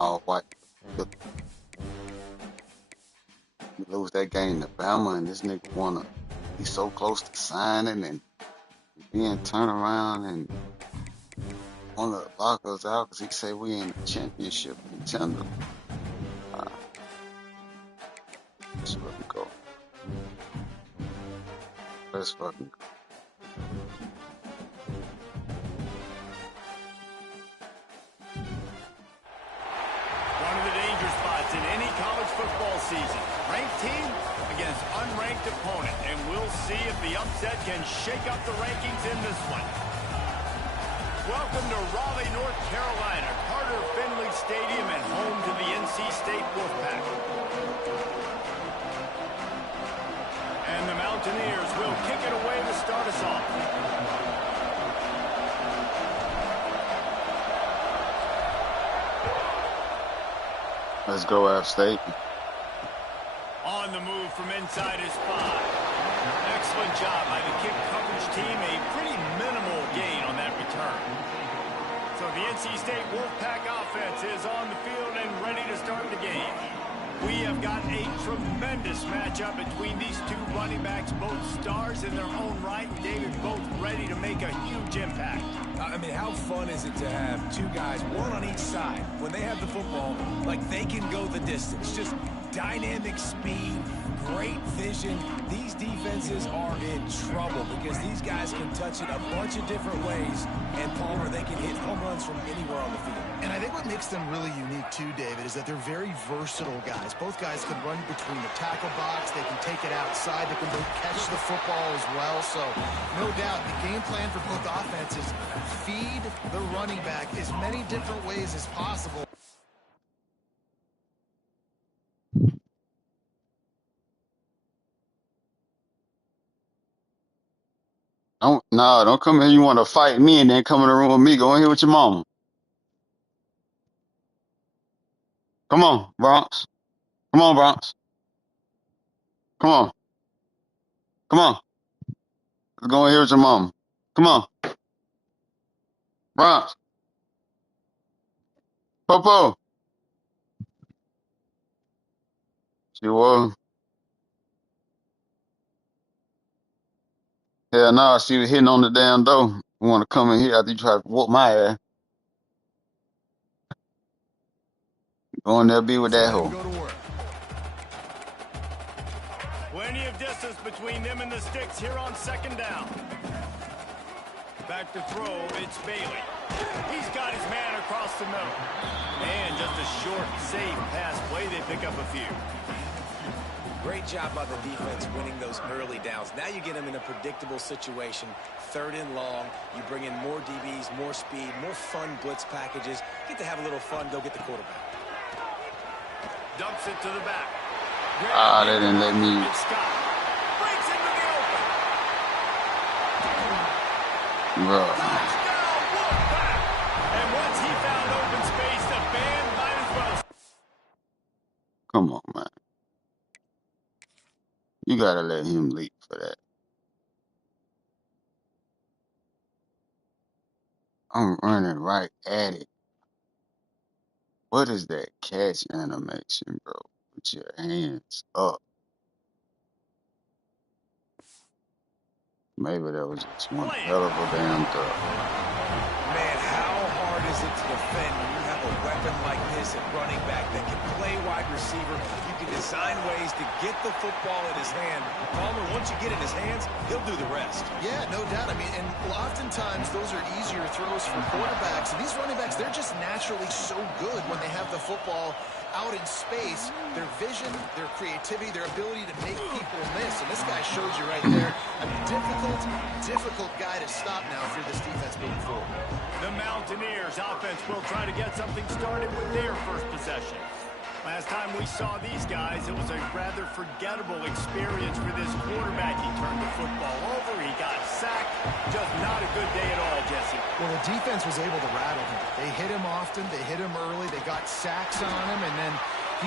all white. Look, we lose that game to Bama, and this nigga wanna. He's so close to signing and being turned around and wanna lock us out because he say we ain't a championship contender. Let's fucking go. Let's fucking go. One of the danger spots in any college football season. Ranked team against unranked opponent. And we'll see if the upset can shake up the rankings in this one. Welcome to Raleigh, North Carolina, Carter Finley Stadium and home to the NC State Wolfpack. And the Mountaineers will kick it away to start us off. Let's go, App State. On the move from inside his 5. Excellent job by the kick coverage team. A pretty minimal gain on that return. So the NC State Wolfpack offense is on the field and ready to start the game. We have got a tremendous matchup between these two running backs, both stars in their own right. David, both ready to make a huge impact. I mean, how fun is it to have two guys, one on each side, when they have the football, like they can go the distance. Just dynamic speed, great vision. These defenses are in trouble because these guys can touch it a bunch of different ways. And, Palmer, they can hit home runs from anywhere on the field. And I think what makes them really unique, too, David, is that they're very versatile guys. Both guys can run between the tackle box. They can take it outside. They can both catch the football as well. So, no doubt, the game plan for both offenses, feed the running back as many different ways as possible. Don't come here. You want to fight me and then come in the room with me. Go in here with your mama. Come on, Bronx. Come on, Bronx. Come on. Come on. Let's go in here with your mama. Come on. Bronx. Popo. She was. Hell no, she was hitting on the damn door. You want to come in here after you try to whoop my ass. Go in there, be with that hoe. Go to work. Plenty of distance between them and the sticks here on second down. Back to throw, it's Bailey. He's got his man across the middle. And just a short, safe pass play. They pick up a few. Great job by the defense winning those early downs. Now you get them in a predictable situation. 3rd and long. You bring in more DBs, more speed, more fun blitz packages. Get to have a little fun. Go get the quarterback. Dumps it to the back. They didn't let me. It's Scott. Breaks into the open. Bro. Touchdown, Wolfpack. And once he found open space, the band might as well. Come on, man. You gotta let him leap for that. I'm running right at it. What is that catch animation, bro? Put your hands up. Maybe that was just one hell of a damn throw. Man, how hard is it to defend when you have a weapon like this at running back that can play wide receiver? You can design ways to get the football in his hand. Palmer, once you get it in his hands, he'll do the rest. Yeah, no doubt. I mean, and oftentimes those are easier throws for quarterbacks. And these running backs, they're just naturally so good when they have the football out in space. Their vision, their creativity, their ability to make people miss. And this guy shows you right there. A difficult guy to stop now for this defense moving forward. The Mountaineers offense will try to get something started with their first possession. Last time we saw these guys, it was a rather forgettable experience for this quarterback. He turned the football over, he got sacked. Just not a good day at all, Jesse. Well, the defense was able to rattle him. They hit him often, they hit him early, they got sacks on him, and then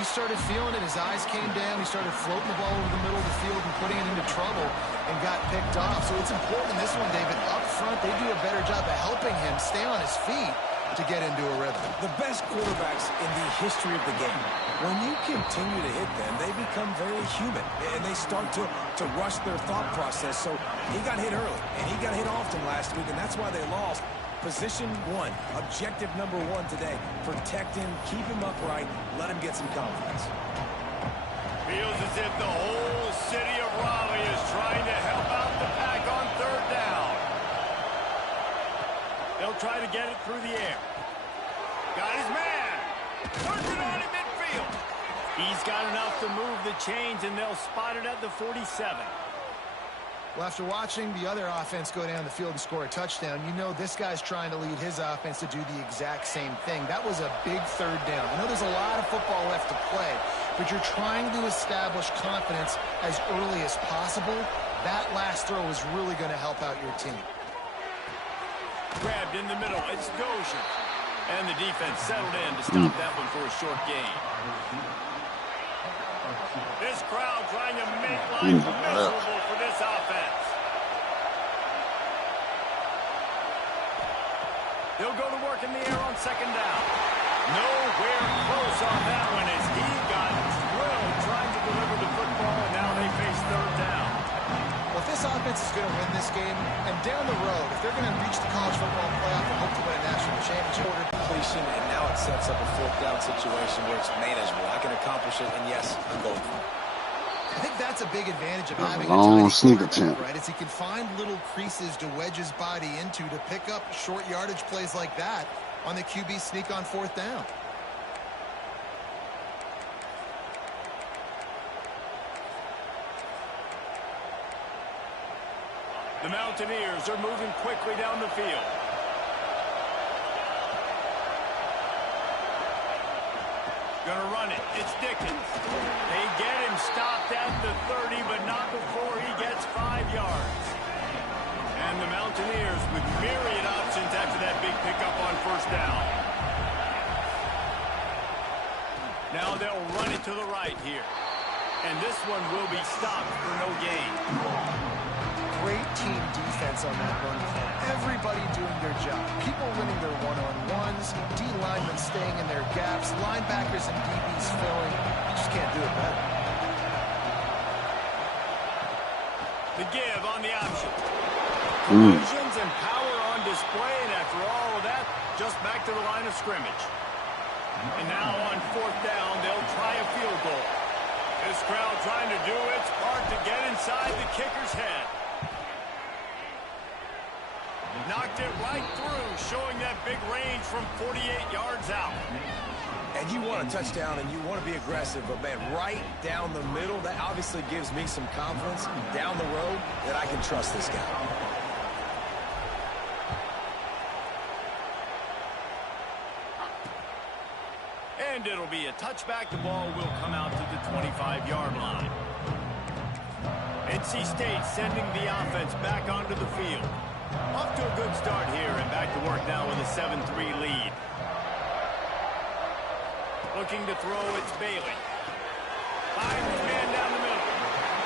he started feeling it. His eyes came down, he started floating the ball over the middle of the field and putting it into trouble and got picked off. So it's important in this one, David, up front, they do a better job of helping him stay on his feet to get into a rhythm. The best quarterbacks in the history of the game, when you continue to hit them, they become very human, and they start to rush their thought process. So he got hit early, and he got hit often last week, and that's why they lost. Position one, objective number one today. Protect him, keep him upright, let him get some confidence. Feels as if the whole city of Raleigh is trying to help out the Pack on third down. They'll try to get it through the air. Got his man. Working on him midfield. He's got enough to move the chains, and they'll spot it at the 47. Well, after watching the other offense go down the field and score a touchdown, you know this guy's trying to lead his offense to do the exact same thing. That was a big third down. I know there's a lot of football left to play, but you're trying to establish confidence as early as possible. That last throw is really going to help out your team. Grabbed in the middle. It's Dozier. And the defense settled in to stop that one for a short gain. This crowd trying to make life miserable for this offense. They'll go to work in the air on second down. Nowhere close on that one as he got drilled trying to deliver the football, and now they face third down. Well, if this offense is going to win this game, and down the road, if they're going to reach the college football playoff and hope to win a national championship, Order completion, and now it sets up a fourth down situation where it's manageable. I can accomplish it, and yes, I'm going for it. I think that's a big advantage of having a long tiny sneak quarterback, attempt. right? Is he can find little creases to wedge his body into to pick up short yardage plays like that on the QB sneak on fourth down. The Mountaineers are moving quickly down the field. Gonna run it. It's Dickens. They get him stopped at the 30, but not before he gets 5 yards. And the Mountaineers with myriad options after that big pickup on first down. Now they'll run it to the right here. And this one will be stopped for no gain. Great team defense on that run play. Everybody doing their job. People winning their one-on-ones, D linemen staying in their gaps, linebackers and DBs filling. You just can't do it better. The give on the option. Collisions and power on display, and after all of that, just back to the line of scrimmage. And now on fourth down, they'll try a field goal. This crowd trying to do its part to get inside the kicker's head. Knocked it right through, showing that big range from 48 yards out. And you want a touchdown and you want to be aggressive, but man, right down the middle, that obviously gives me some confidence down the road that I can trust this guy. And it'll be a touchback. The ball will come out to the 25-yard line. NC State sending the offense back onto the field. Off to a good start here and back to work now with a 7-3 lead. Looking to throw, it's Bailey. Finds his man down the middle.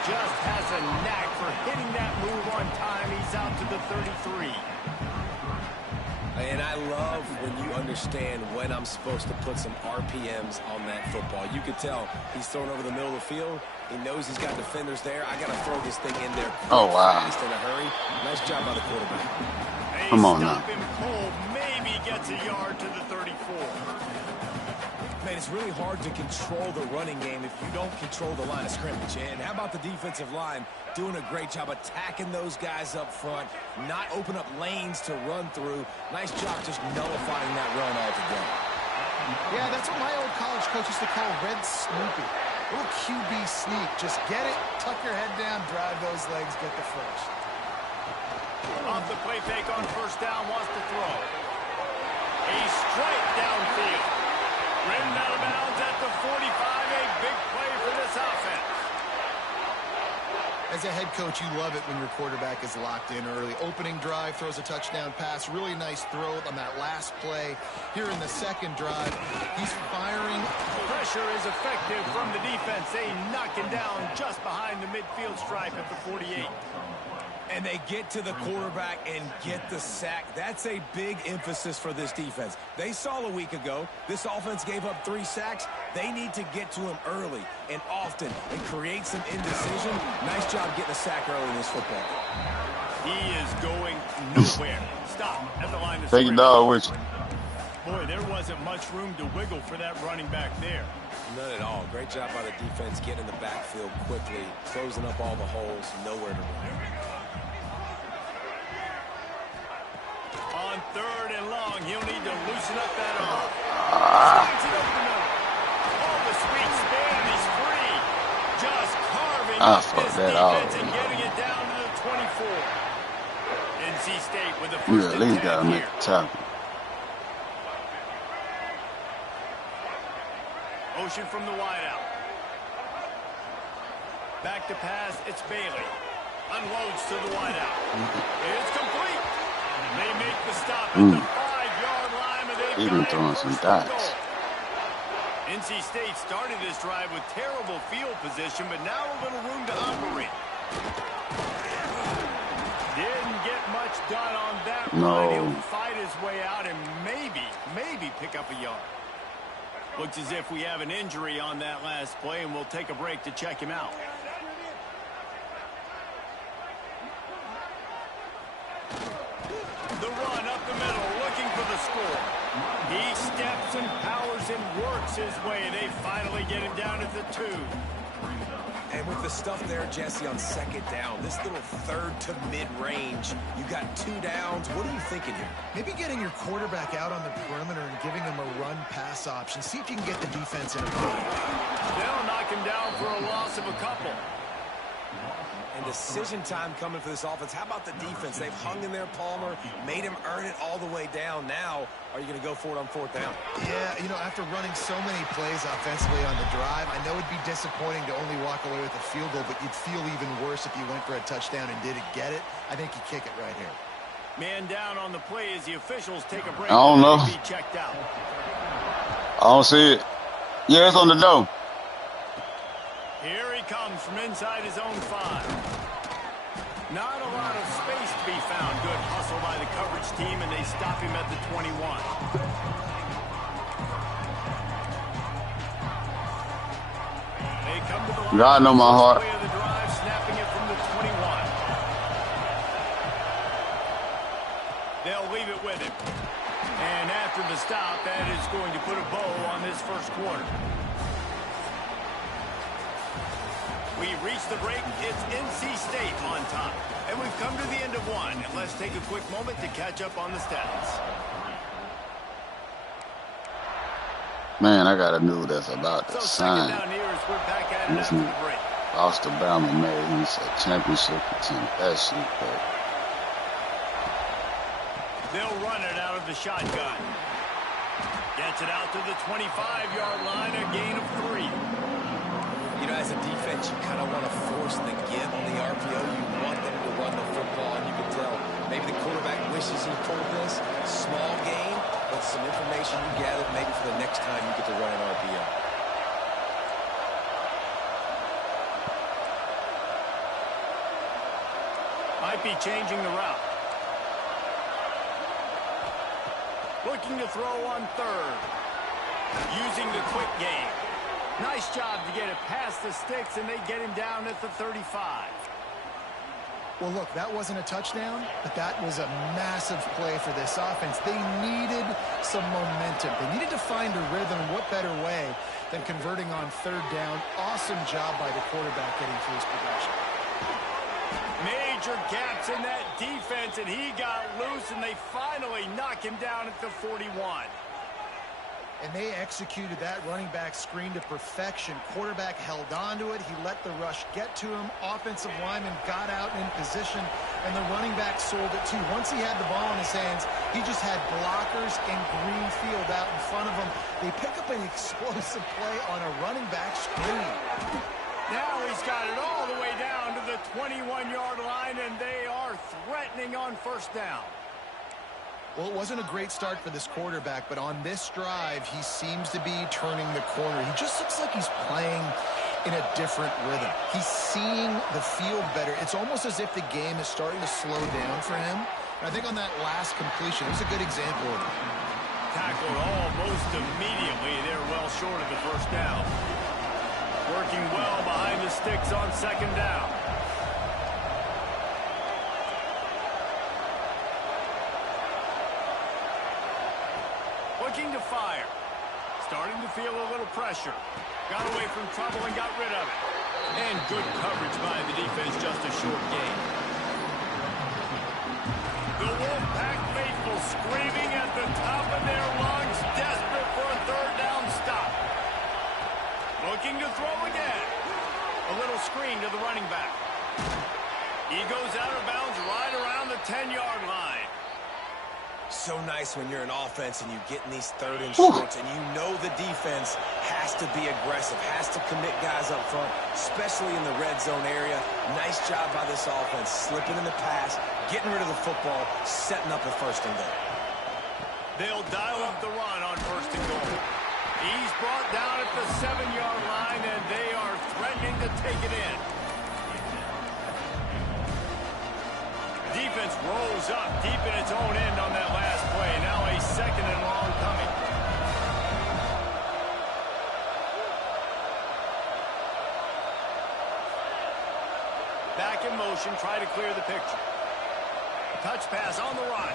Just has a knack for hitting that move on time. He's out to the 33. And I love when you understand when I'm supposed to put some RPMs on that football. You could tell he's thrown over the middle of the field. He knows he's got defenders there. I got to throw this thing in there quick, fast, in a hurry. Nice job by the quarterback. Come on now. Him cold, maybe gets a yard to the 34. Man, it's really hard to control the running game if you don't control the line of scrimmage. And how about the defensive line doing a great job attacking those guys up front, not open up lanes to run through. Nice job just nullifying that run altogether. Yeah, that's what my old college coach used to call Red Snoopy. A little QB sneak. Just get it, tuck your head down, drive those legs, get the first. Off the play fake on first down, wants to throw. A straight downfield. Ridden out of bounds at the 45. A big play for this offense. As a head coach, you love it when your quarterback is locked in early. Opening drive, throws a touchdown pass. Really nice throw on that last play. Here in the second drive, he's firing. Pressure is effective from the defense. They knock him down just behind the midfield stripe at the 48. And they get to the quarterback and get the sack. That's a big emphasis for this defense. They saw a week ago, this offense gave up 3 sacks. They need to get to him early and often and create some indecision. Nice job getting a sack early in this football game. He is going nowhere. Stop at the line of Take your dog with you. Boy, there wasn't much room to wiggle for that running back there. None at all. Great job by the defense getting in the backfield quickly, closing up all the holes, nowhere to run. On 3rd and long, he'll need to loosen up that arm. Slides it over the middle. Oh, the sweet span, he's free. Just carving up this defense and getting it down to the 24. NC State with the first at least got to make here. a tackle. Motion from the wideout. Back to pass, it's Bailey. Unloads to the wideout. It's complete. They make the stop at the 5-yard line, and they've Even throwing some dots. NC State started this drive with terrible field position, but now a little room to operate. Didn't get much done on that run. He'll fight his way out and maybe pick up a yard. Looks as if we have an injury on that last play, and we'll take a break to check him out. The run up the middle, looking for the score. He steps and powers and works his way. They finally get him down at the 2. And with the stuff there, Jesse, on 2nd down, this little 3rd to mid-range, you got 2 downs. What are you thinking here? Maybe getting your quarterback out on the perimeter and giving him a run-pass option. See if you can get the defense in a break. They'll knock him down for a loss of a couple. And decision time coming for this offense. How about the defense? They've hung in there, Palmer, made him earn it all the way down. Now, are you going to go for it on 4th down? Yeah, you know, after running so many plays offensively on the drive, I know it'd be disappointing to only walk away with a field goal, but you'd feel even worse if you went for a touchdown and didn't get it. I think you kick it right here. Man down on the play as the officials take a break. I don't know. Be checked out. I don't see it. Yeah, it's on the door. Here he comes from inside his own 5. Not a lot of space to be found. Good hustle by the coverage team, and they stop him at the 21. They come to the line. God know my heart. Play of the drive, snapping it from the 21. They'll leave it with him. And after the stop, that is going to put a bow on this first quarter. We reach the break. It's NC State on top. And we've come to the end of 1. And let's take a quick moment to catch up on the stats. Man, I got a dude that's about to sign. Down here as we're back at it after the break. Lost to Bama, made him a championship contender. That shit, but they'll run it out of the shotgun. Gets it out to the 25-yard line, a gain of 3. You know, as a defense, you kind of want to force the give on the RPO. You want them to run the football, and you can tell maybe the quarterback wishes he pulled this. Small gain, but some information you gathered maybe for the next time you get to run an RPO. Might be changing the route. Looking to throw on 3rd. Using the quick game. Nice job to get it past the sticks, and they get him down at the 35. Well, look, that wasn't a touchdown, but that was a massive play for this offense. They needed some momentum. They needed to find a rhythm, and what better way than converting on 3rd down. Awesome job by the quarterback getting through his progression. Major gaps in that defense, and he got loose, and they finally knock him down at the 41. And they executed that running back screen to perfection. Quarterback held on to it. He let the rush get to him. Offensive lineman got out in position, and the running back sold it too. Once he had the ball in his hands, he just had blockers in green field out in front of him. They pick up an explosive play on a running back screen. Now he's got it all the way down to the 21-yard line, and they are threatening on 1st down. Well, it wasn't a great start for this quarterback, but on this drive, he seems to be turning the corner. He just looks like he's playing in a different rhythm. He's seeing the field better. It's almost as if the game is starting to slow down for him. And I think on that last completion, it was a good example of it. Tackled almost immediately. They're well short of the first down. Working well behind the sticks on second down. Looking to fire. Starting to feel a little pressure. Got away from trouble and got rid of it. And good coverage by the defense, just a short gain. The Wolfpack faithful screaming at the top of their lungs, desperate for a third down stop. Looking to throw again. A little screen to the running back. He goes out of bounds right around the 10-yard line. So nice when you're an offense and you get in these third and shorts and you know the defense has to be aggressive, has to commit guys up front, especially in the red zone area. Nice job by this offense, slipping in the pass, getting rid of the football, setting up a first and goal. They'll dial up the run on first and goal. He's brought down at the 7-yard line, and they are threatening to take it in. Defense rolls up deep in its own end on that last play. Now a second and long coming. Back in motion, try to clear the picture. Touch pass on the run.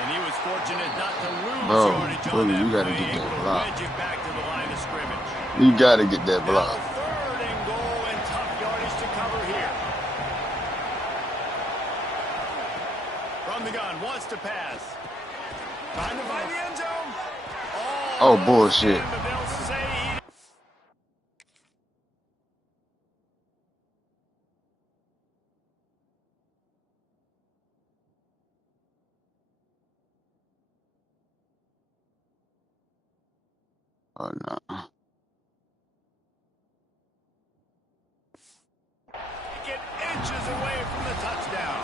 And he was fortunate not to lose yardage on that you gotta play. get that Able to block. wedge it back to the line of scrimmage. You gotta get that Now block. third and goal and tough yardage to cover here. From the gun, wants to pass. Trying to find the end zone. Oh, bullshit. But they'll say he... Oh, no. Get inches away from the touchdown.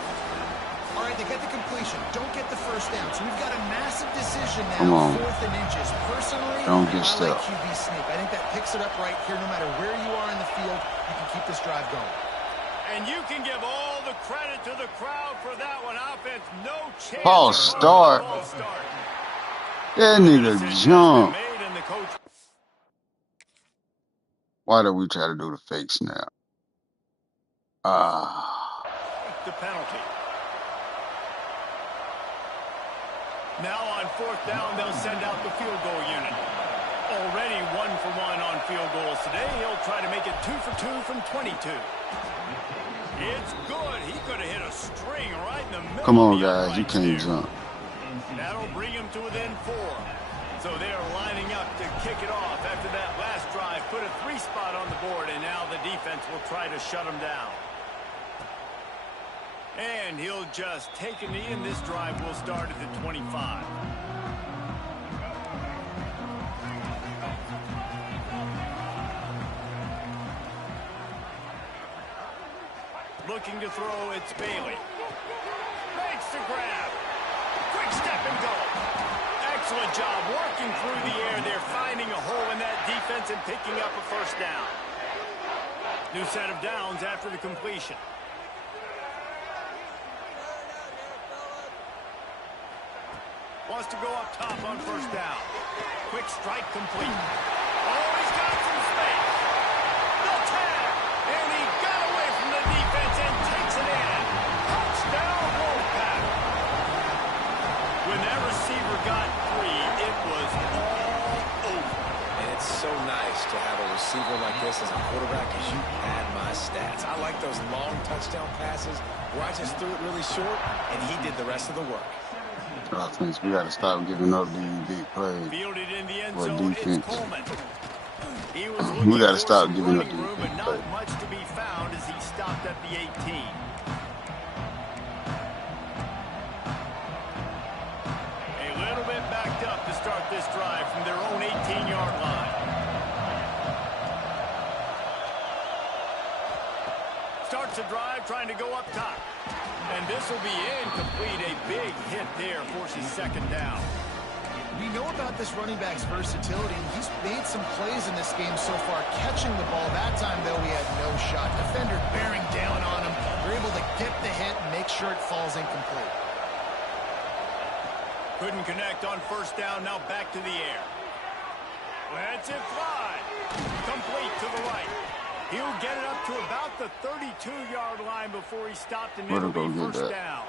All right, they get the completion. Don't get the first down. So we've got a massive decision now. Come on. 4th and inches. Personally, Don't get I like stuck. QB sneak. I think that picks it up right here. No matter where you are in the field, you can keep this drive going. And you can give all the credit to the crowd for that one. Offense, no chance. False start. False start. That nigga Decision has jump. been made, and the coach... Why do we try to do the fake snap? Ah. The penalty. Now on 4th down, they'll send out the field goal unit. Already 1 for 1 on field goals today. He'll try to make it 2 for 2 from 22. It's good. He could have hit a string right in the middle. Come on, of the guys. You uprights can't there. jump. That'll bring him to within 4. So they are lining up to kick it off after that last drive. Put a 3 spot on the board, and now the defense will try to shut him down. And he'll just take a knee, and this drive will start at the 25. Looking to throw, it's Bailey. Makes the grab. Quick step and go. Excellent job working through the air. They're finding a hole in that defense and picking up a first down. New set of downs after the completion. Wants to go up top on first down. Quick strike complete. Oh, he's got some space. The tag. And he got away from the defense and takes it in. Touchdown, Wolfpack. When that receiver got free, it was all over. And it's so nice to have a receiver like this as a quarterback because you pad my stats. I like those long touchdown passes where I just threw it really short and he did the rest of the work. Offense, we gotta stop giving up these big plays. Fielded in the end For zone, it's defense. Coleman. He was We looking gotta for stop some giving up running these room, big but plays. not much to be found as he stopped at the 18. A little bit backed up to start this drive from their own 18-yard line. Starts a drive trying to go up top. And this will be incomplete. A big hit there forces second down. We know about this running back's versatility. He's made some plays in this game so far, catching the ball. That time, though, he had no shot. Defender bearing down on him. They're able to get the hit and make sure it falls incomplete. Couldn't connect on first down. Now back to the air. Lets it fly. Complete to the right. He'll get it up to about the 32-yard line before he stopped, and it'll be first down.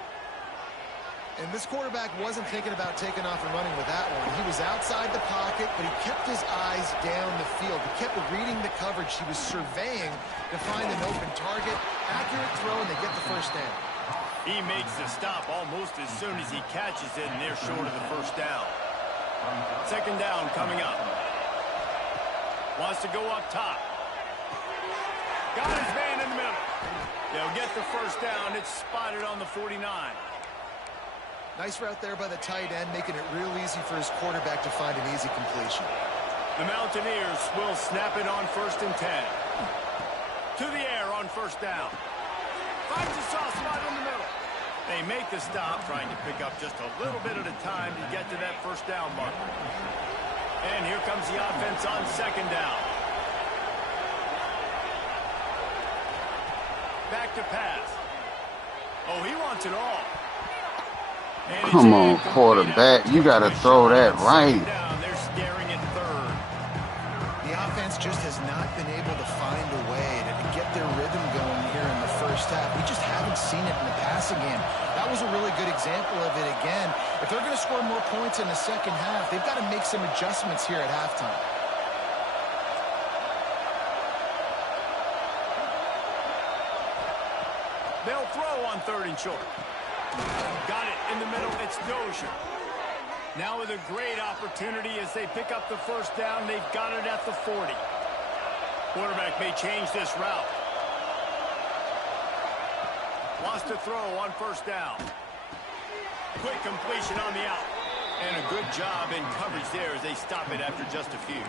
And this quarterback wasn't thinking about taking off and running with that one. He was outside the pocket, but he kept his eyes down the field. He kept reading the coverage. He was surveying to find an open target. Accurate throw, and they get the first down. He makes the stop almost as soon as he catches it, and they're short of the first down. Second down coming up. Wants to go up top. Got his man in the middle. They'll get the first down. It's spotted on the 49. Nice route there by the tight end, making it real easy for his quarterback to find an easy completion. The Mountaineers will snap it on 1st and 10. To the air on first down. Finds a soft spot in the middle. They make the stop, trying to pick up just a little bit at a time to get to that first down marker. And here comes the offense on second down. Back to pass. Oh, he wants it all. Come on, quarterback. You got to throw that right. They're staring at third. The offense just has not been able to find a way to get their rhythm going here in the first half. We just haven't seen it in the passing game. That was a really good example of it again. If they're going to score more points in the second half, they've got to make some adjustments here at halftime. They'll throw on 3rd and short. Got it in the middle. It's Dozier. Now with a great opportunity as they pick up the first down. They've got it at the 40. Quarterback may change this route. Wants to throw on first down. Quick completion on the out. And a good job in coverage there as they stop it after just a few.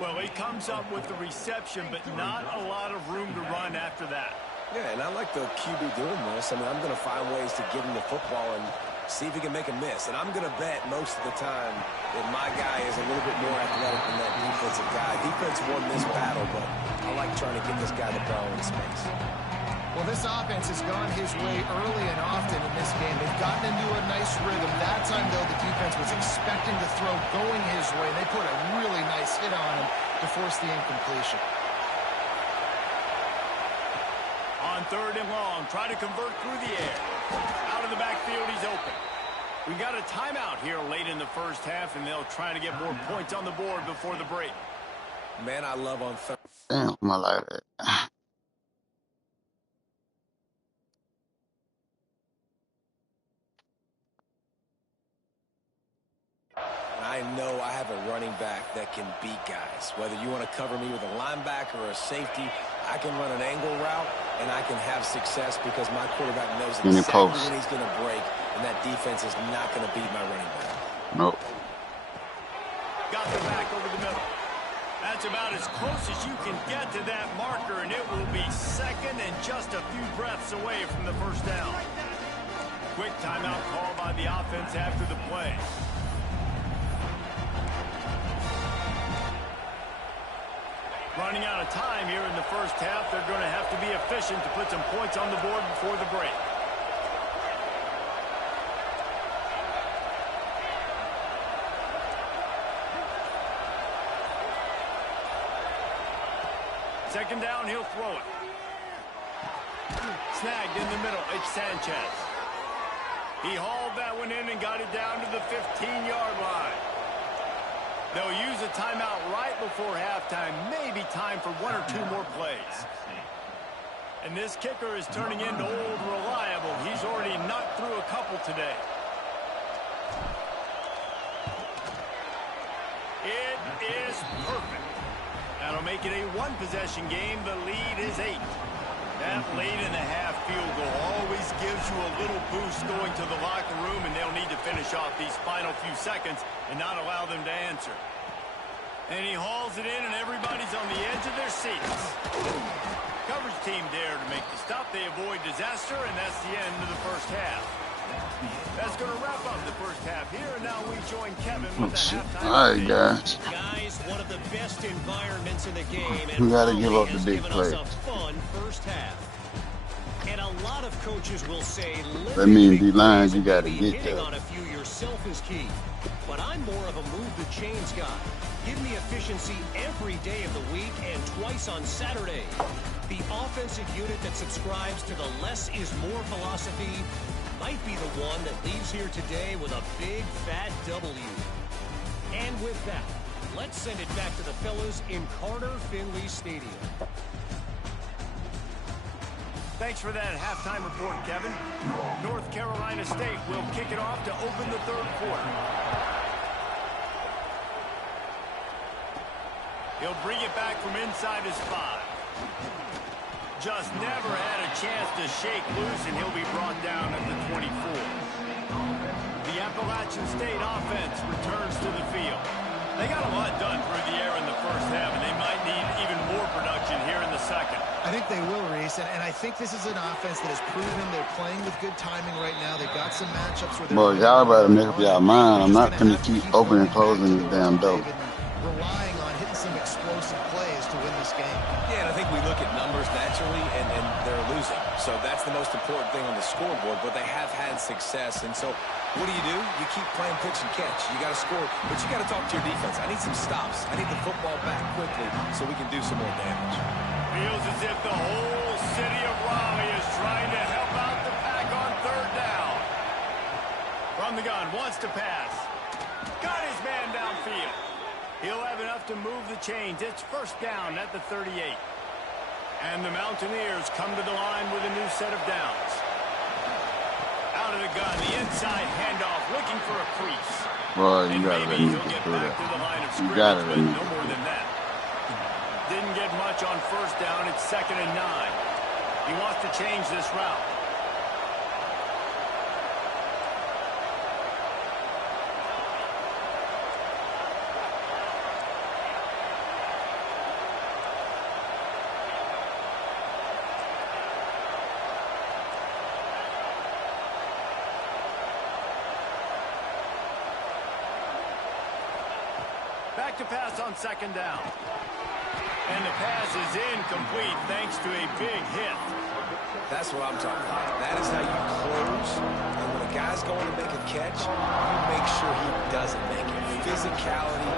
Well, he comes up with the reception, but not a lot of room to run after that. Yeah, and I like the QB doing this. I mean, I'm going to find ways to get him the football and see if he can make a miss. And I'm going to bet most of the time that my guy is a little bit more athletic than that defensive guy. Defense won this battle, but I like trying to get this guy the ball in space. Well, this offense has gone his way early and often in this game. They've gotten into a nice rhythm. That time, though, the defense was expecting the throw going his way. They put a really nice hit on him to force the incompletion. On 3rd and long, try to convert through the air. Out of the backfield, he's open. We got a timeout here late in the first half, and they'll try to get more points on the board before the break. Man, I love on 3rd. Damn, I like that. I know I have a running back that can beat guys. Whether you want to cover me with a linebacker or a safety, I can run an angle route, and I can have success because my quarterback knows exactly when he's going to break, and that defense is not going to beat my running back. Nope. Got the back over the middle. That's about as close as you can get to that marker, and it will be second and just a few breaths away from the first down. Quick timeout call by the offense after the play. Running out of time here in the first half. They're going to have to be efficient to put some points on the board before the break. Second down, he'll throw it. Snagged in the middle. It's Sanchez. He hauled that one in and got it down to the 15-yard line. They'll use a timeout right before halftime. Maybe time for 1 or 2 more plays. And this kicker is turning into old reliable. He's already knocked through a couple today. It is perfect. That'll make it a 1-possession game. The lead is 8. That late-in-the-half field goal always gives you a little boost going to the locker room, and they'll need to finish off these final few seconds and not allow them to answer. And he hauls it in, and everybody's on the edge of their seats. Coverage team there to make the stop. They avoid disaster, and that's the end of the first half. That's going to wrap up the first half here, and now we join Kevin with Oh, the shit. halftime All right, update. guys. Guys, one of the best environments in the game, We and got to give probably up the has big given us play. a fun first half. And a lot of coaches will say That limiting means big D-line, plays you and got to maybe get hitting that. on a few yourself is key. But I'm more of a move the chains guy. Give me efficiency every day of the week and twice on Saturday. The offensive unit that subscribes to the less is more philosophy might be the one that leaves here today with a big fat W. And with that, let's send it back to the fellas in Carter Finley Stadium. Thanks for that halftime report, Kevin. North Carolina State will kick it off to open the third quarter. He'll bring it back from inside his 5. Just never had a chance to shake loose, and he'll be brought down at the 24. The Appalachian State offense returns to the field. They got a lot done through the air in the first half, and they might need even more production here in the second. I think they will, Reese, and I think this is an offense that has proven they're playing with good timing right now. They've got some matchups where they're... Boy, y'all better make up y'all mind. I'm not going finna keep opening and closing this damn door. Relying on hitting some explosive plays to win this game. Yeah, and I think we look at numbers naturally, and they're losing. So that's the most important thing on the scoreboard, but they have had success. And so what do? You keep playing pitch and catch. You got to score, but you got to talk to your defense. I need some stops. I need the football back quickly so we can do some more damage. Feels as if the whole city of Raleigh is trying to help out the pack on third down. From the gun, wants to pass. Got his man downfield. He'll have enough to move the chains. It's first down at the 38. And the Mountaineers come to the line with a new set of downs. Out of the gun, the inside handoff, looking for a crease. Boy, you And gotta let maybe me he'll get get through back to the line of that. You scrimmage, gotta but let me no get more through than that. that. Didn't get much on first down. It's 2nd and 9. He wants to change this route. Back to pass on 2nd down. And the pass is incomplete thanks to a big hit. That's what I'm talking about. That is how you close. And when a guy's going to make a catch, you make sure he doesn't make it. Physicality,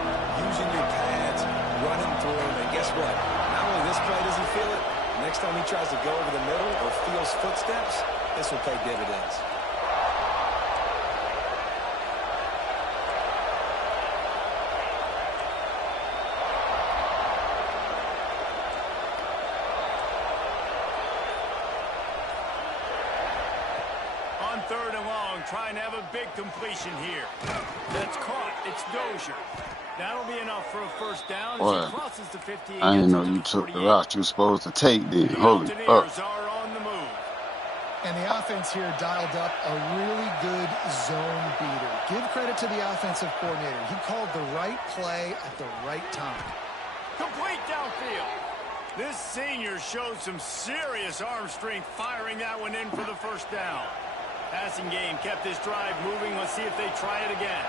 using your pads, running through him. And guess what? Not only this play does he feel it, next time he tries to go over the middle or feels footsteps, this will pay dividends. On 3rd and long, trying to have a big completion here. That's caught. It's Dozier. That'll be enough for a first down as Boy, he crosses the 50 and I didn't gets know up to you the took the 48. route you were supposed to take then. The Holy fuck. Mountaineers are on the move. And the offense here dialed up a really good zone beater. Give credit to the offensive coordinator. He called the right play at the right time. Complete downfield. This senior showed some serious arm strength firing that one in for the first down. Passing game kept this drive moving. Let's see if they try it again.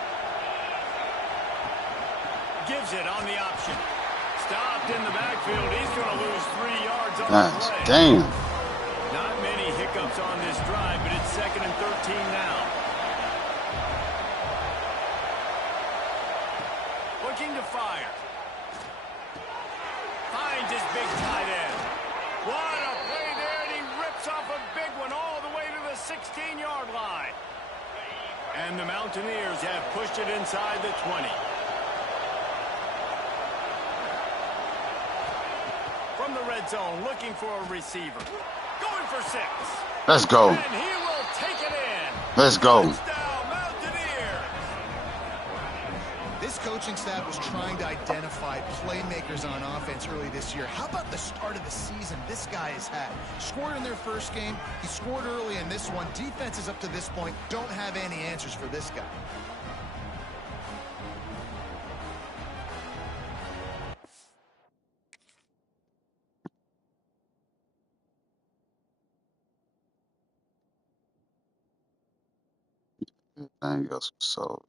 Gives it on the option. Stopped in the backfield. He's going to lose 3 yards on the Gosh, play. damn. Not many hiccups on this drive, but it's 2nd and 13 now. Looking to fire. Finds his big tight end. What a play there, and he rips off a big one all the way to the 16-yard line. And the Mountaineers have pushed it inside the 20. From the red zone, looking for a receiver. Going for 6. Let's go. And he will take it in. Let's go. Touchdown, Mountaineers. This coaching staff was trying to identify playmakers on offense early this year. How about the start of the season this guy has had? Scored in their first game. He scored early in this one. Defenses up to this point don't have any answers for this guy. Everything else was so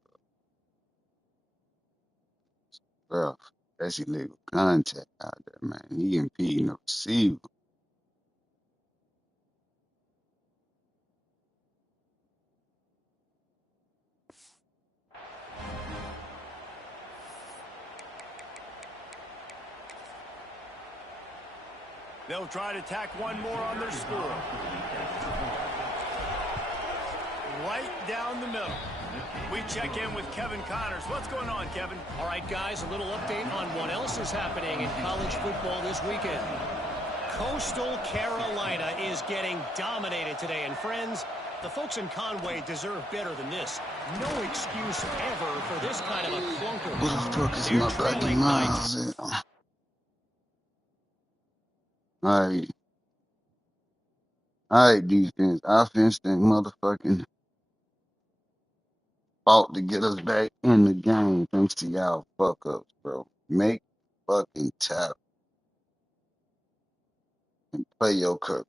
rough. That's illegal contact out there, man. He impeding the receiver. They'll try to tack one more on their score. Right down the middle. We check in with Kevin Connors. What's going on, Kevin? All right, guys, a little update on what else is happening in college football this weekend. Coastal Carolina is getting dominated today. And, friends, the folks in Conway deserve better than this. No excuse ever for this kind of a clunker. Who the fuck is my black miles at? Alright, defense. Offense then motherfucking fought to get us back in the game thanks to y'all fuck ups, bro. Make fucking tap and play your cook.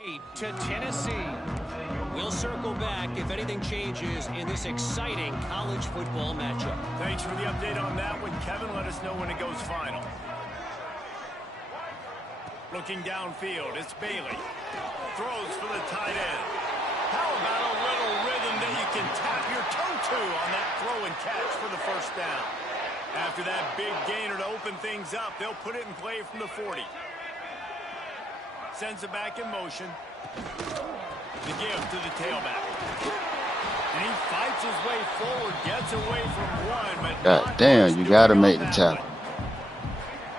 8 to Tennessee. We'll circle back if anything changes in this exciting college football matchup. Thanks for the update on that one, Kevin. Let us know when it goes final. Looking downfield, it's Bailey. Throws for the tight end. How about a little rhythm that you can tap your toe to on that throw and catch for the first down? After that big gainer to open things up, they'll put it in play from the 40. Sends it back in motion. The give to the tailback. And he fights his way forward, gets away from one, but God damn, you gotta make the tackle.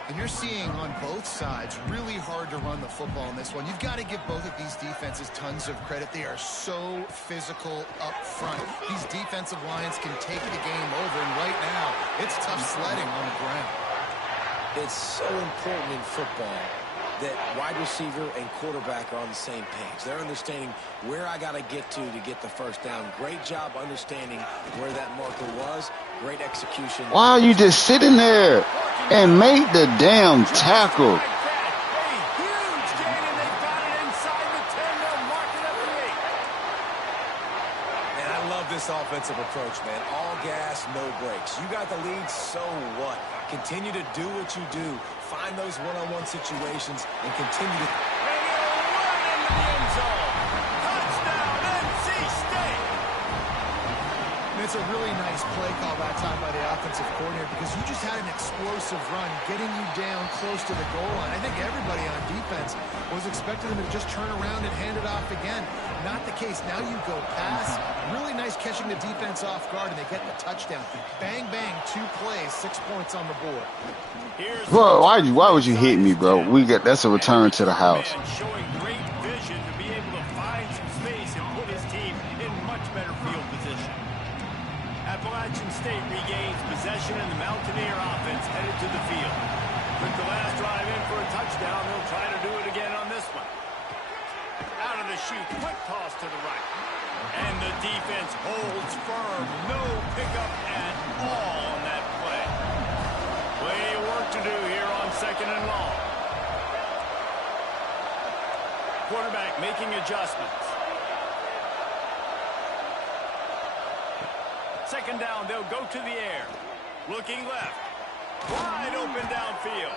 And you're seeing on both sides really hard to run the football in this one. You've got to give both of these defenses tons of credit. They are so physical up front. These defensive lines can take the game over, and right now, it's tough sledding on the ground. It's so important in football that wide receiver and quarterback are on the same page. They're understanding where I got to get the first down. Great job understanding where that marker was. Great execution. Why are you just sitting there and make the damn tackle? And I love this offensive approach, man. All gas, no brakes. You got the lead, so what? Continue to do what you do. Find those one-on-one situations and continue to... It's a really nice play call that time by the offensive coordinator because you just had an explosive run getting you down close to the goal line. I think everybody on defense was expecting them to just turn around and hand it off again. Not the case. Now you go pass. Really nice catching the defense off guard, and they get the touchdown. Bang, bang, 2 plays, 6 points on the board. Bro, why would you hit me, bro? That's a return to the house. Showing great vision to be able to find some space and put much better field position. Appalachian State regains possession, and the Mountaineer offense headed to the field. With the last drive in for a touchdown, they'll try to do it again on this one. Out of the chute, quick toss to the right. And the defense holds firm. No pickup at all on that play. Plenty of work to do here on 2nd and long. Quarterback making adjustments. 2nd down, they'll go to the air. Looking left. Wide open downfield.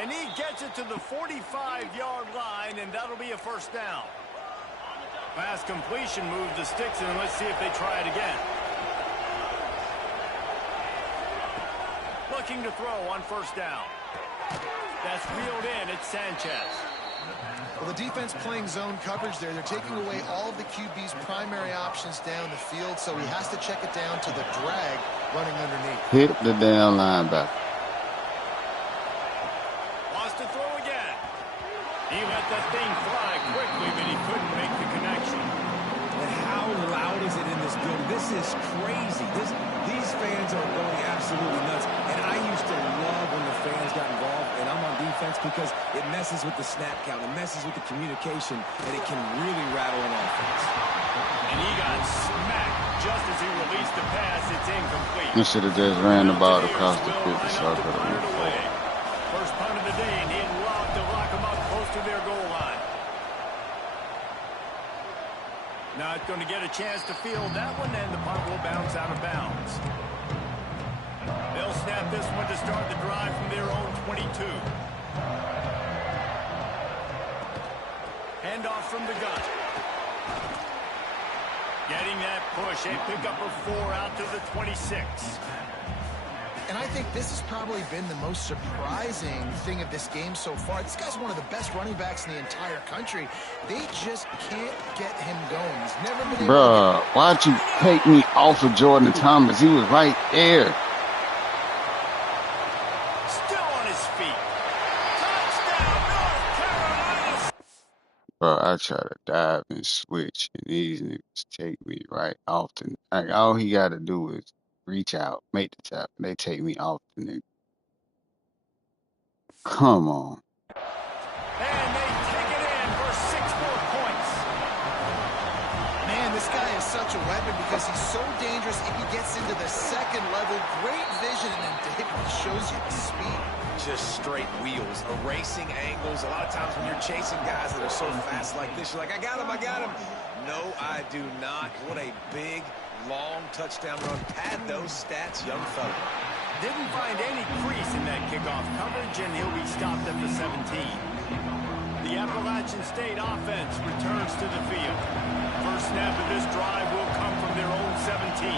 And he gets it to the 45-yard line, and that'll be a 1st down. Pass completion, move the sticks, and let's see if they try it again. Looking to throw on 1st down. That's reeled in. It's Sanchez. Well, the defense playing zone coverage there. They're taking away all of the QB's primary options down the field, so he has to check it down to the drag running underneath. Hit the damn linebacker. Wants to throw again. He let that thing fly quickly, but he couldn't make the connection. And how loud is it in this building? This is crazy. These fans are going absolutely nuts. And I used to love when the fans got involved, and I'm on defense because it messes with the snap count. It messes with the communication, and it can really rattle an offense. And he got smacked just as he released the pass. It's incomplete. You should have just ran the ball across the 50, so I could have moved away. forward. First punt of the day, and he lobbed to lock him up close to their goal line. Not going to get a chance to field that one, and the punt will bounce out of bounds. They'll snap this one to start the drive from their own 22. Handoff from the gun. Getting that push, a pickup of 4 out to the 26. And I think this has probably been the most surprising thing of this game so far. This guy's one of the best running backs in the entire country. They just can't get him going. He's never been able to Bruh, why'd you take me off of Jordan Thomas? He was right there. Still on his feet. Touchdown, North Carolina. Bro, I try to dive and switch, and these niggas take me right off the. Like, all he got to do is reach out, make the tap, and they take me off the nigga. Come on. And they take it in for 6 more points. Man, this guy is such a weapon because he's so dangerous if he gets into the 2nd level. Great vision, and then David shows you the speed. Just straight wheels, erasing angles. A lot of times when you're chasing guys that are so fast like this, you're like, I got him. No, I do not. What a big, long touchdown run. Pad those stats, young fella. Didn't find any crease in that kickoff coverage, and he'll be stopped at the 17. The Appalachian State offense returns to the field. First snap of this drive will come from their own 17.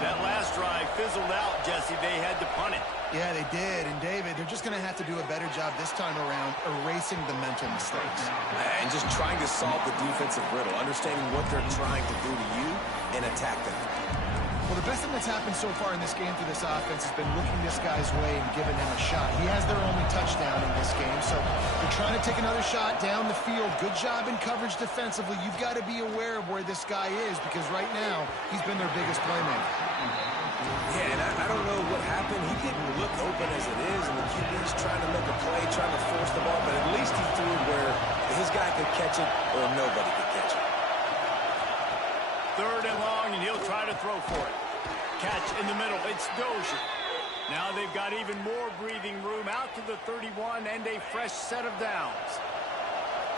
That last drive fizzled out, Jesse. They had to punt it. Yeah, they did. And, David, they're just going to have to do a better job this time around erasing the mental mistakes. And just trying to solve the defensive riddle, understanding what they're trying to do to you and attack them. Well, the best thing that's happened so far in this game for this offense has been looking this guy's way and giving him a shot. He has their only touchdown in this game, so they're trying to take another shot down the field. Good job in coverage defensively. You've got to be aware of where this guy is because right now he's been their biggest playmaker. Yeah, and I don't know what happened. He didn't look open as it is, and the QB's trying to make a play, trying to force the ball, but at least he threw it where his guy could catch it or nobody could catch it. 3rd and long, and he'll try to throw for it. Catch in the middle. It's Dozier. Now they've got even more breathing room out to the 31 and a fresh set of downs.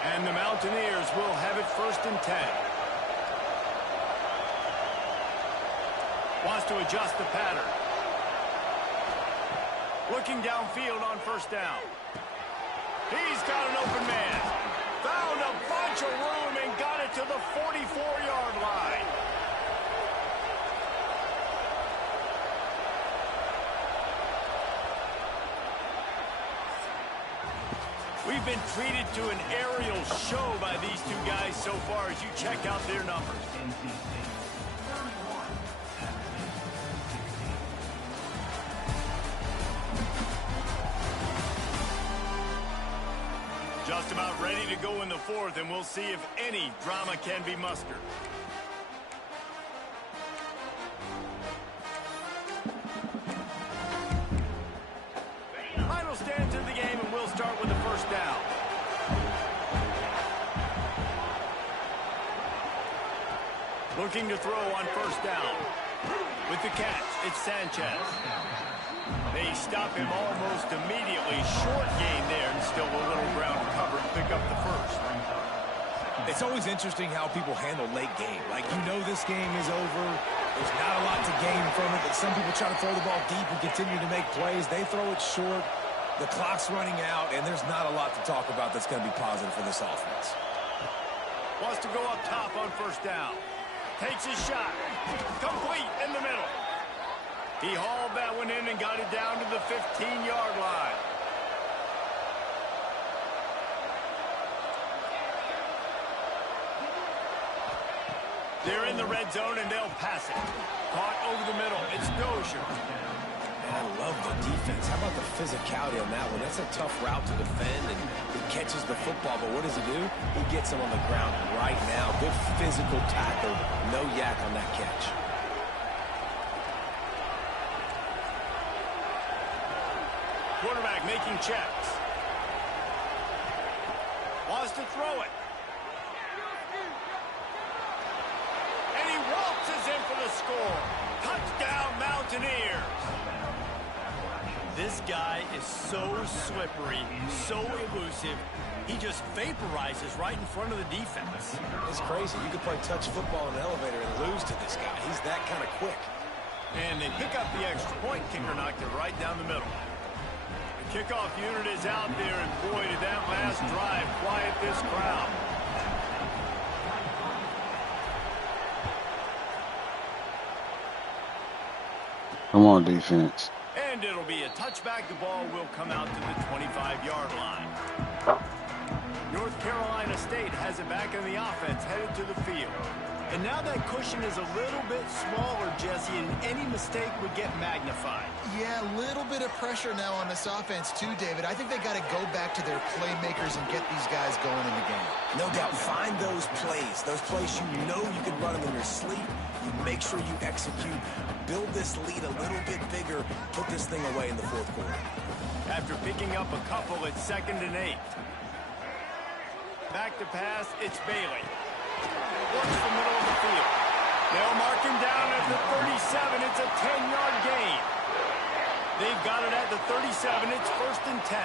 And the Mountaineers will have it 1st and 10. Wants to adjust the pattern. Looking downfield on 1st down. He's got an open man. Found a bunch of room and got it to the 44-yard line. We've been treated to an aerial show by these two guys so far as you check out their numbers. Just about ready to go in the 4th, and we'll see if any drama can be mustered. Looking to throw on first down. With the catch, it's Sanchez. They stop him almost immediately. Short gain there, and still a little ground to cover to pick up the first. It's always interesting how people handle late game. Like, you know this game is over. There's not a lot to gain from it, but some people try to throw the ball deep and continue to make plays. They throw it short. The clock's running out, and there's not a lot to talk about that's going to be positive for this offense. Wants to go up top on first down. Takes his shot. Complete in the middle. He hauled that one in and got it down to the 15-yard line. They're in the red zone, and they'll pass it. Caught over the middle. It's Dozier. Man, I love the defense. How about the physicality on that one? That's a tough route to defend, and he catches the football, but what does he do? He gets him on the ground right now. Good physical tackle. No yak on that catch. Quarterback making checks. Wants to throw it. And he waltzes in for the score. Touchdown, Mountaineers. This guy is so slippery, so elusive. He just vaporizes right in front of the defense. It's crazy. You could play touch football in an elevator and lose to this guy. He's that kind of quick. And they pick up the extra point. Kicker knocked it right down the middle. The kickoff unit is out there, and boy, did that last drive quiet this crowd. Come on, defense. And it'll be a touchback. The ball will come out to the 25-yard line. North Carolina State has it back in the offense, headed to the field. And now that cushion is a little bit smaller, Jesse, and any mistake would get magnified. Yeah, a little bit of pressure now on this offense too, David. I think they got to go back to their playmakers and get these guys going in the game. No doubt. Find those plays you know you can run them in your sleep. You make sure you execute. Build this lead a little bit bigger. Put this thing away in the fourth quarter. After picking up a couple, it's 2nd and 8. Back to pass, it's Bailey. Works the middle of the field. They'll mark him down at the 37. It's a 10-yard gain. They've got it at the 37. It's 1st and 10.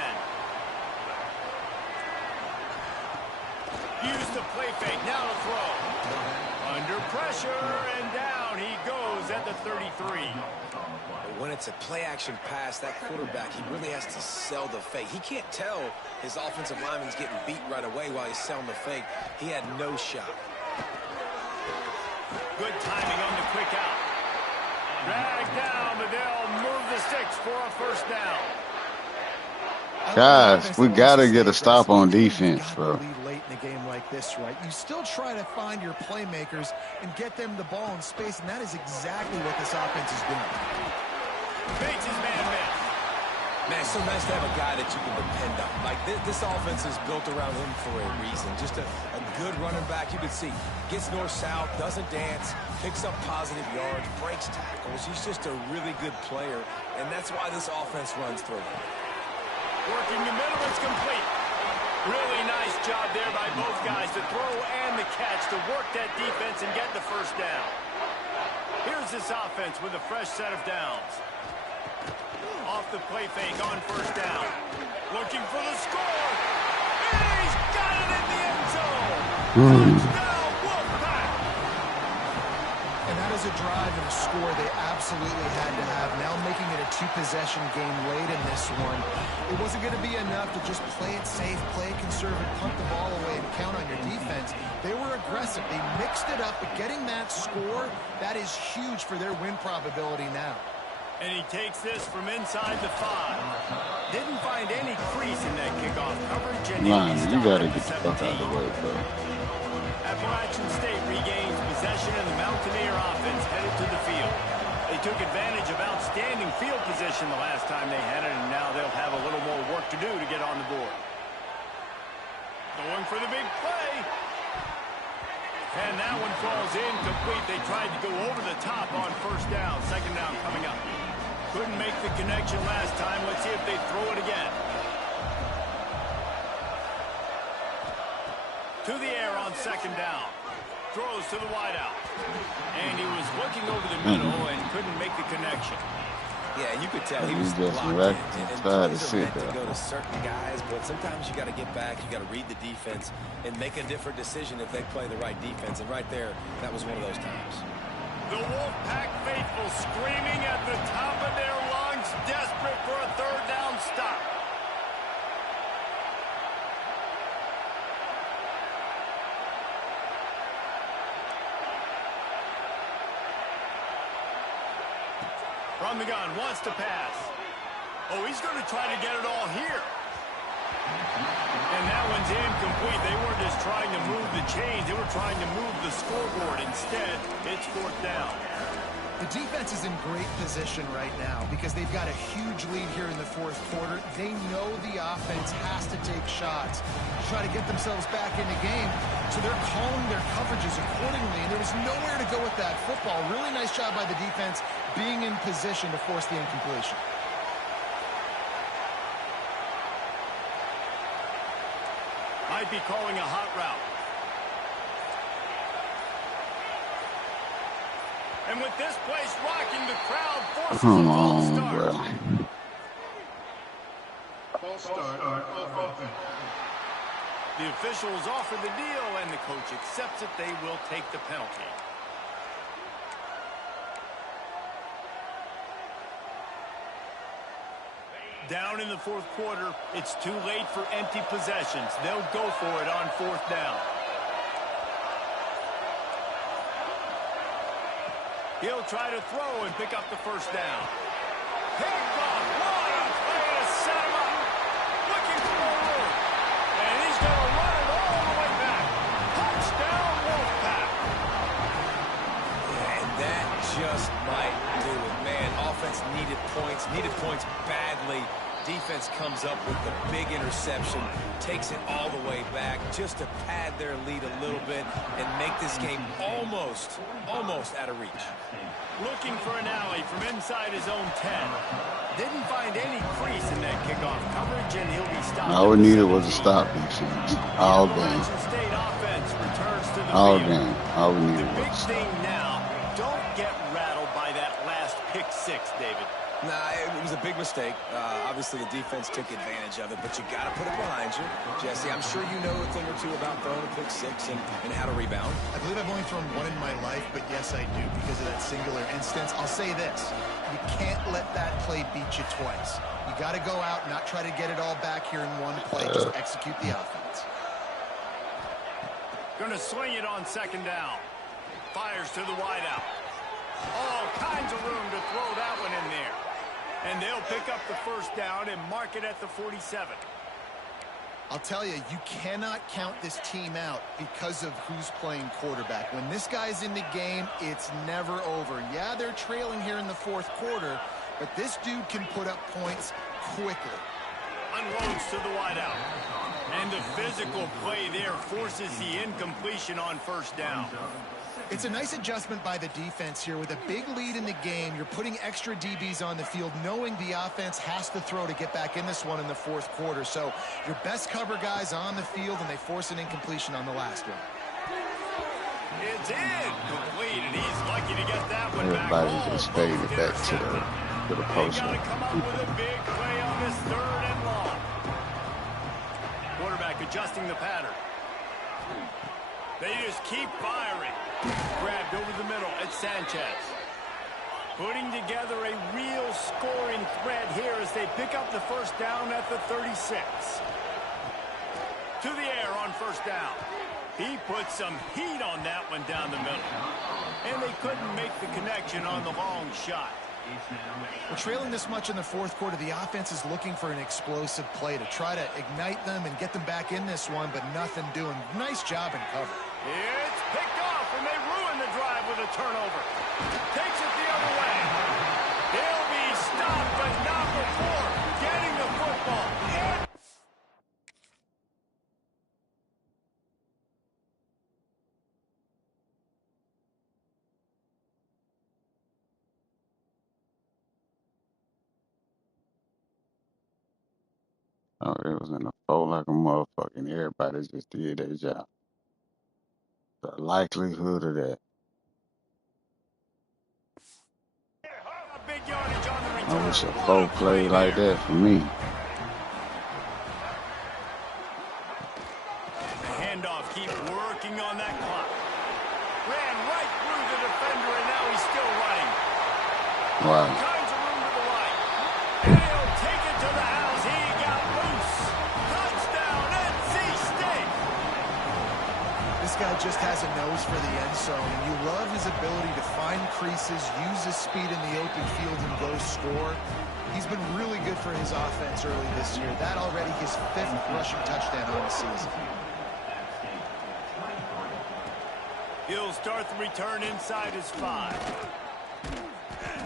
Use the play fake. Now to throw. Under pressure, and down he goes at the 33. When it's a play-action pass, that quarterback, he really has to sell the fake. He can't tell his offensive lineman's getting beat right away while he's selling the fake. He had no shot. Good timing on the quick out. Dragged down, but they'll move the sticks for a first down. Guys, we got to get a stop on defense, bro. Late in a game like this, right? You still try to find your playmakers and get them the ball in space, and that is exactly what this offense is doing. Bates is man-man. Man, it's so nice to have a guy that you can depend on. Like, this offense is built around him for a reason. Just a good running back. You can see, gets north-south, doesn't dance, picks up positive yards, breaks tackles. He's just a really good player, and that's why this offense runs through him. Working the middle, it's complete. Really nice job there by both guys, the throw and the catch, to work that defense and get the first down. Here's this offense with a fresh set of downs. Off the play fake on first down. Looking for the score. And he's got it in the end zone. Touchdown, Wolfpack. And that is a drive and a score they absolutely had to have. Now making it a two-possession game late in this one. It wasn't going to be enough to just play it safe, play it conservative, punt the ball away, and count on your defense. They were aggressive. They mixed it up, but getting that score, that is huge for their win probability now. And he takes this from inside the 5. Didn't find any crease in that kickoff coverage. And You got to get the fuck out of the way, bro. Appalachian State regains possession, and the Mountaineer offense headed to the field. They took advantage of outstanding field position the last time they had it, and now they'll have a little more work to do to get on the board. Going for the big play. And that one falls incomplete. They tried to go over the top on first down. 2nd down coming up. Couldn't make the connection last time. Let's see if they throw it again. To the air on 2nd down. Throws to the wideout. And he was looking over the Mm. middle and couldn't make the connection. Yeah, you could tell he He was just locked in. And tried to plays are sit meant to there. go to certain guys, but sometimes you got to get back, you got to read the defense, and make a different decision if they play the right defense. And right there, that was one of those times. The Wolfpack faithful screaming at the top of their lungs, desperate for a third down stop. From the gun, wants to pass. Oh, he's going to try to get it all here. And that one's incomplete. They weren't just trying to move the chains. They were trying to move the scoreboard. Instead, it's fourth down. The defense is in great position right now because they've got a huge lead here in the fourth quarter. They know the offense has to take shots to try to get themselves back in the game. So they're calling their coverages accordingly, and there was nowhere to go with that football. Really nice job by the defense being in position to force the incompletion. Might be calling a hot route. And with this place rocking, the crowd forces Come a false on, start. bro. False start on offense. The officials offer the deal, and the coach accepts it. They will take the penalty. Down in the fourth quarter, it's too late for empty possessions. They'll go for it on fourth down. He'll try to throw and pick up the first down. Picked off. What a play to set him up. Looking for more room. And he's going to run it all the way back. Touchdown, Wolfpack. And that just might do it, man. Offense needed points badly. Defense comes up with the big interception, takes it all the way back just to pad their lead a little bit and make this game almost out of reach. Looking for an alley from inside his own 10. Didn't find any crease in that kickoff coverage, and he'll be stopped. All we needed was a stop defense. All game. Appalachian State offense returns to the All field. game. All we The needed big was a thing stop. now, don't get rattled by that last pick six, David. Nah, it was a big mistake. Obviously, the defense took advantage of it, but you got to put it behind you. Jesse, I'm sure you know a thing or two about throwing a pick six and how to rebound. I believe I've only thrown one in my life, but yes, I do because of that singular instance. I'll say this. You can't let that play beat you twice. You got to go out, not try to get it all back here in one play. Just execute the offense. Going to swing it on second down. Fires to the wideout. All kinds of room to throw that one in there. And they'll pick up the first down and mark it at the 47. I'll tell you, you cannot count this team out because of who's playing quarterback. When this guy's in the game, it's never over. Yeah, they're trailing here in the fourth quarter, but this dude can put up points quickly. Unloads to the wideout. And the physical play there forces the incompletion on first down. It's a nice adjustment by the defense here. With a big lead in the game, you're putting extra DBs on the field, knowing the offense has to throw to get back in this one in the fourth quarter. So your best cover guys on the field, and they force an incompletion on the last one. It's incomplete, and he's lucky to get that one back. Everybody just faded back to the post. They got to come up with a big play on this third and long. Quarterback adjusting the pattern. They just keep firing. Grabbed over the middle at Sanchez. Putting together a real scoring threat here as they pick up the first down at the 36. To the air on first down. He put some heat on that one down the middle. And they couldn't make the connection on the long shot. We're trailing this much in the fourth quarter. The offense is looking for an explosive play to try to ignite them and get them back in this one, but nothing doing. Nice job in cover. It's picked off, and they ruin the drive with a turnover. Takes it the other way. He'll be stopped, but not before getting the football. Oh, it was in the fold like a motherfucking. Everybody just did their job. The likelihood of that. A big yardage on the I return. wish a What foe a play played like there. that for me. The handoff, keep working on that clock. Ran right through the defender, and now he's still running. Wow. Kinds of room to the right. And he'll take it to the house. He got loose. Touchdown, NC State. This guy just has a nose for the end zone, and you love his ability to find creases, use his speed in the open field, and go score. He's been really good for his offense early this year. That already his 5th rushing touchdown on the season. He'll start the return inside his 5.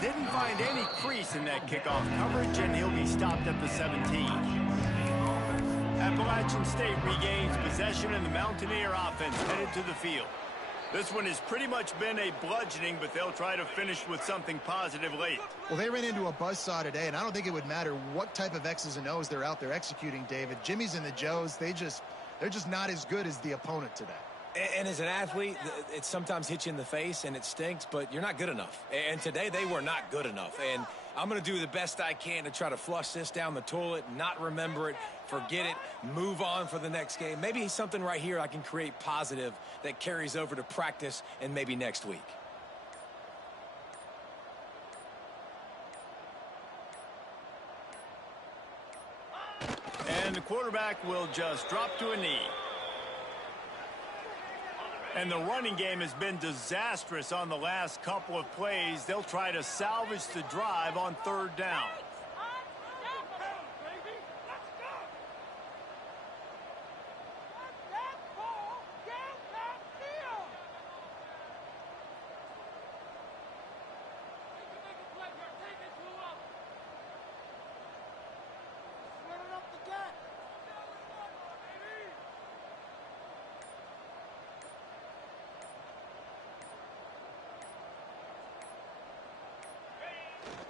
Didn't find any crease in that kickoff coverage, and he'll be stopped at the 17. Appalachian State regains possession, and the Mountaineer offense headed to the field. This one has pretty much been a bludgeoning, but they'll try to finish with something positive late. Well, they ran into a buzzsaw today, and I don't think it would matter what type of X's and O's they're out there executing, David. Jimmy's and the Joes, they're just not as good as the opponent today. And as an athlete, it sometimes hits you in the face and it stinks, but you're not good enough. And today they were not good enough. And I'm going to do the best I can to try to flush this down the toilet, not remember it, forget it, move on for the next game. Maybe something right here I can create positive that carries over to practice and maybe next week. And the quarterback will just drop to a knee. And the running game has been disastrous on the last couple of plays. They'll try to salvage the drive on 3rd down.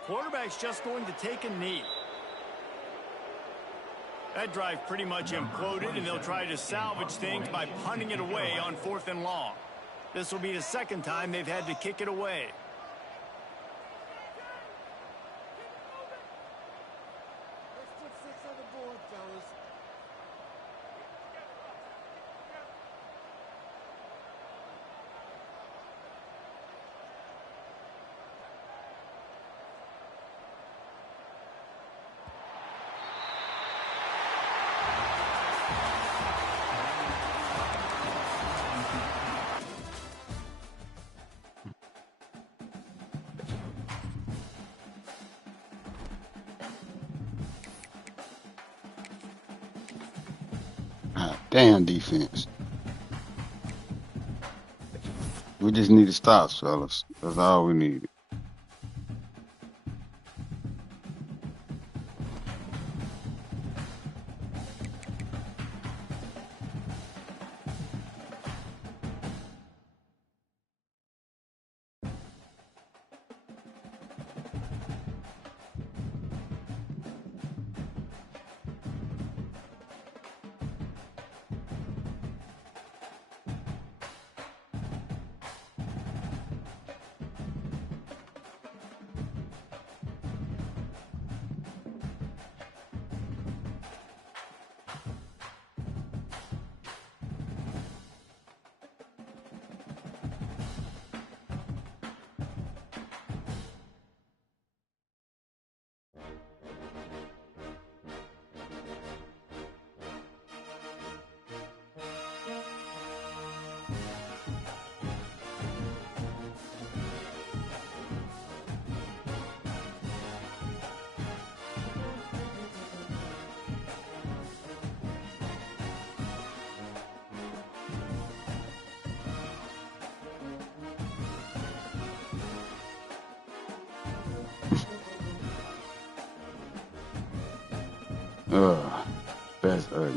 Quarterback's just going to take a knee. That drive pretty much imploded, and they'll try to salvage things by punting it away on 4th and long. This will be the 2nd time they've had to kick it away. Damn defense. We just need to stop, fellas. That's all we need. That's ugly.